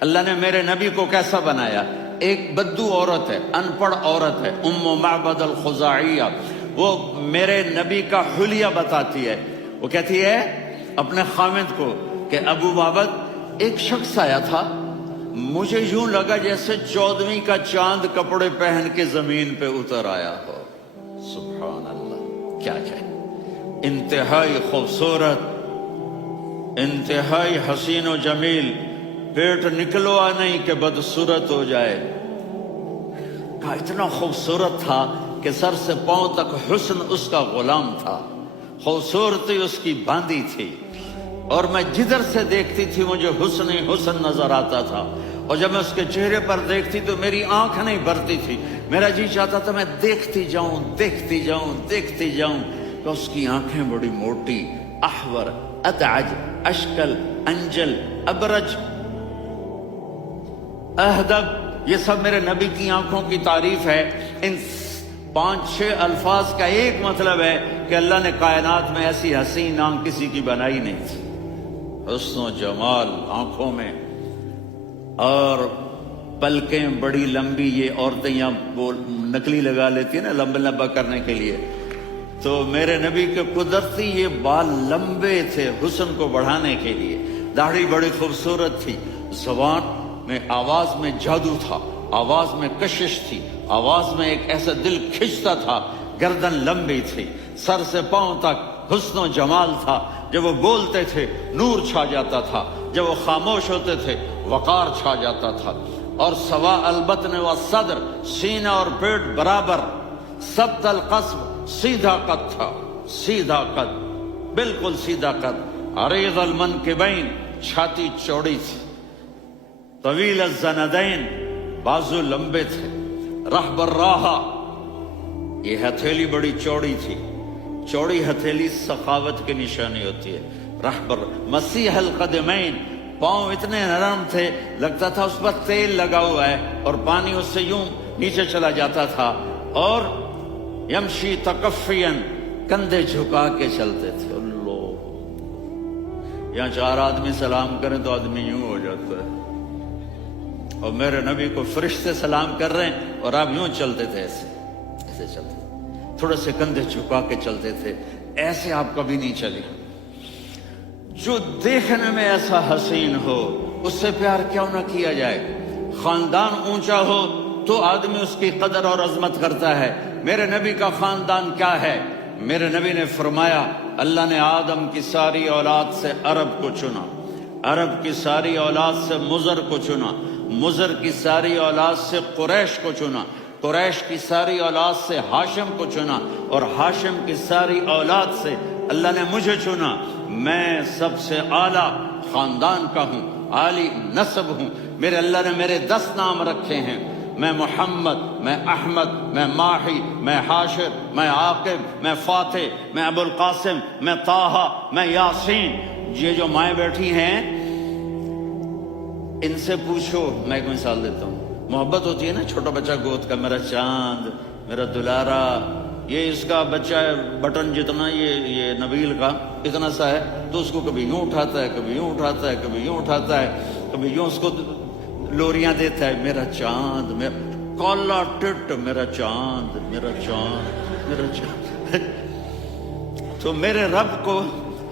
اللہ نے میرے نبی کو کیسا بنایا؟ ایک بدو عورت ہے، ان پڑھ عورت ہے، ام معبد الخزاعیہ، وہ میرے نبی کا حلیہ بتاتی ہے۔ وہ کہتی ہے اپنے خامد کو کہ ابو معبد، ایک شخص آیا تھا، مجھے یوں لگا جیسے 14ویں کا چاند کپڑے پہن کے زمین پہ اتر آیا ہو۔ سبحان اللہ، کیا کہے، انتہائی خوبصورت، انتہائی حسین و جمیل، پیٹ نکلوا نہیں کہ بدصورت ہو جائے۔ کہا اتنا خوبصورت تھا کہ سر سے پاؤں تک حسن اس کا غلام تھا، خوبصورتی اس کی باندھی تھی، اور میں جدھر سے دیکھتی تھی مجھے حسن ہی حسن نظر آتا تھا، اور جب میں اس کے چہرے پر دیکھتی تو میری آنکھ نہیں بھرتی تھی، میرا جی چاہتا تھا میں دیکھتی جاؤں دیکھتی جاؤں دیکھتی جاؤں۔ تو اس کی آنکھیں بڑی موٹی، احور، ادعج، اشکل، انجل، ابرج، اہدب، یہ سب میرے نبی کی آنکھوں کی تعریف ہے۔ ان 5-6 الفاظ کا ایک مطلب ہے کہ اللہ نے کائنات میں ایسی حسین آنکھ کسی کی بنائی نہیں تھی۔ حسن و جمال آنکھوں میں، اور پلکیں بڑی لمبی، یہ عورتیں یہاں نکلی لگا لیتی ہیں نا لمبا لمبا کرنے کے لیے، تو میرے نبی کے قدرتی یہ بال لمبے تھے حسن کو بڑھانے کے لیے، داڑھی بڑی خوبصورت تھی، زبان میں آواز میں جادو تھا، آواز میں کشش تھی، آواز میں ایک ایسا دل کھنچتا تھا، گردن لمبی تھی، سر سے پاؤں تک حسن و جمال تھا، جب وہ بولتے تھے نور چھا جاتا تھا، جب وہ خاموش ہوتے تھے وقار چھا جاتا تھا، اور سوا البطن و صدر، سینہ اور پیٹ برابر، سبت القصب، سیدھا قد تھا، سیدھا قد، بالکل سیدھا قد، عریض المنکبین، چھاتی چوڑی تھی، طویل الزندین، بازو لمبے تھے، رحب الراحہ، یہ ہتھیلی بڑی چوڑی تھی، چوڑی ہتھیلی سخاوت کی نشانی ہوتی ہے، رحب مسیح القدمین، پاؤں اتنے نرم تھے لگتا تھا اس پر تیل لگا ہوا ہے، اور پانی اس سے یوں نیچے چلا جاتا تھا، اور یمشی تکفین، کندھے جھکا کے چلتے تھے۔ اللہ، یہاں 4 آدمی سلام کریں تو آدمی یوں ہو جاتا ہے، اور میرے نبی کو فرشتے سلام کر رہے ہیں اور آپ یوں چلتے تھے، ایسے ایسے چلتے تھے، تھوڑے سے کندھے جھکا کے چلتے تھے، ایسے آپ کبھی نہیں چلی۔ جو دیکھنے میں ایسا حسین ہو اس سے پیار کیوں نہ کیا جائے؟ خاندان اونچا ہو تو آدمی اس کی قدر اور عظمت کرتا ہے۔ میرے نبی کا خاندان کیا ہے؟ میرے نبی نے فرمایا اللہ نے آدم کی ساری اولاد سے عرب کو چنا، عرب کی ساری اولاد سے مضر کو چنا، مضر کی ساری اولاد سے قریش کو چنا، قریش کی ساری اولاد سے ہاشم کو چنا، اور ہاشم کی ساری اولاد سے اللہ نے مجھے چنا۔ میں سب سے اعلیٰ خاندان کا ہوں، عالی نسب ہوں، میرے اللہ نے میرے 10 نام رکھے ہیں، میں محمد، میں احمد، میں ماہی، میں حاشر، میں عاقب، میں فاتح، میں ابو القاسم، میں طٰہٰ، میں یاسین۔ یہ جو مائیں بیٹھی ہیں ان سے پوچھو، میں ایک مثال دیتا ہوں، محبت ہوتی ہے نا، چھوٹا بچہ گود کا، میرا چاند، میرا دلارا، یہ اس کا بچہ ہے بٹن جتنا، یہ نبیل کا اتنا سا ہے، تو اس کو کبھی یوں اٹھاتا ہے، کبھی یوں اٹھاتا ہے، کبھی یوں اٹھاتا ہے، کبھی یوں اس کو لوریاں دیتا ہے، میرا چاند، میرا کالا ٹٹ، میرا چاند، میرا چاند، میرا چاند۔ تو میرے رب کو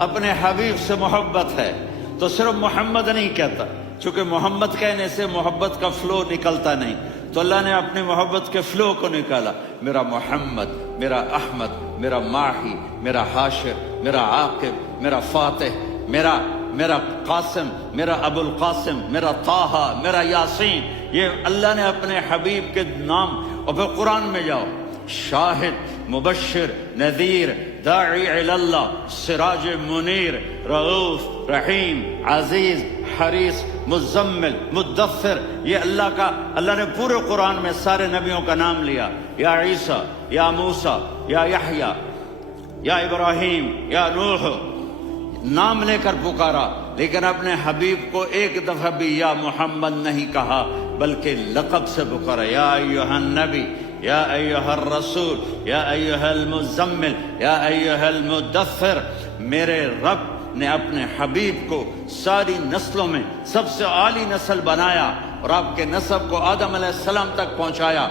اپنے حبیب سے محبت ہے تو صرف محمد نہیں کہتا، چونکہ محمد کہنے سے محبت کا فلو نکلتا نہیں، تو اللہ نے اپنی محبت کے فلو کو نکالا، میرا محمد، میرا احمد، میرا ماہی، میرا حاشر، میرا عاقب، میرا فاتح، میرا قاسم، میرا ابو القاسم، میرا طٰہٰ، میرا یاسین، یہ اللہ نے اپنے حبیب کے نام۔ اور پھر قرآن میں جاؤ، شاہد، مبشر، نذیر، داعی الی اللہ، سراج منیر، رؤوف، رحیم، عزیز، حریص، مزمل، مدثر، یہ اللہ نے پورے قرآن میں سارے نبیوں کا نام لیا، یا عیسیٰ، یا موسیٰ، یا یحییٰ، یا ابراہیم، یا نوح، نام لے کر پکارا، لیکن اپنے حبیب کو ایک دفعہ بھی یا محمد نہیں کہا بلکہ لقب سے پکارا، یا ایھا النبی، یا ایھا الرسول، یا ایھا المزمل، یا ایھا المدثر۔ میرے رب نے اپنے حبیب کو ساری نسلوں میں سب سے عالی نسل بنایا اور آپ کے نسب کو آدم علیہ السلام تک پہنچایا.